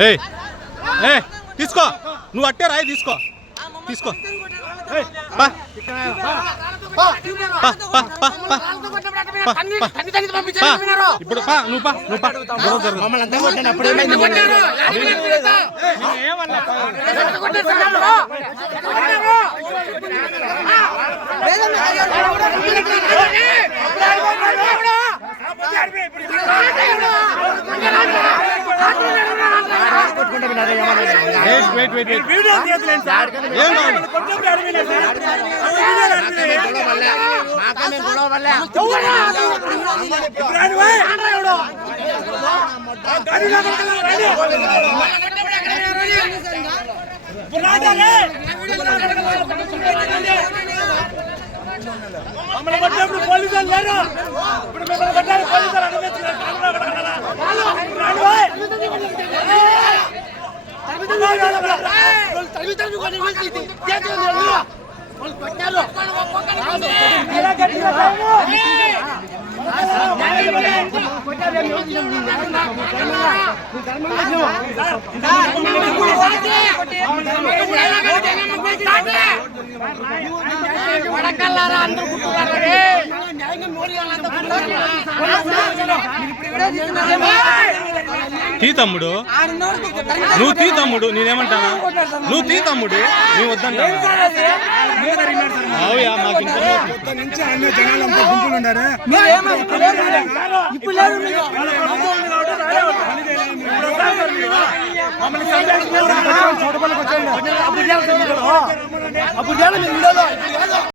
ఏ ఏ తీసుకో. నువ్వు అట్టే రాయి తీసుకో. తీసుకో. ఇప్పుడు పా. నువ్వు పా నువ్వు పా గొడవ జరగదు. మమ్మల్ని అంతా కొట్టినప్పుడు ఏమైంది వెయిట్ మమ్మల్ని కొట్టినప్పుడు పోలీసులు లేరు? ఇప్పుడు మిమ్మల్ని కొట్టారు పోలీసులు అనుమతించారు తీ తమ్ముడు నువ్వు తీ తమ్ముడు నేనేమంటాను నువ్వు తీ తమ్ముడు నీ వద్దంటాను అవుయా మాకు ఇన్ఫర్మేషన్ నుంచి అన్ని జనాలు అంతా గుంపులు ఉన్నారు మమ్మల్ని చంపేసి చోటపల్లికి వచ్చాడు అప్పుడు చేయాలి మీరు వీడియోలో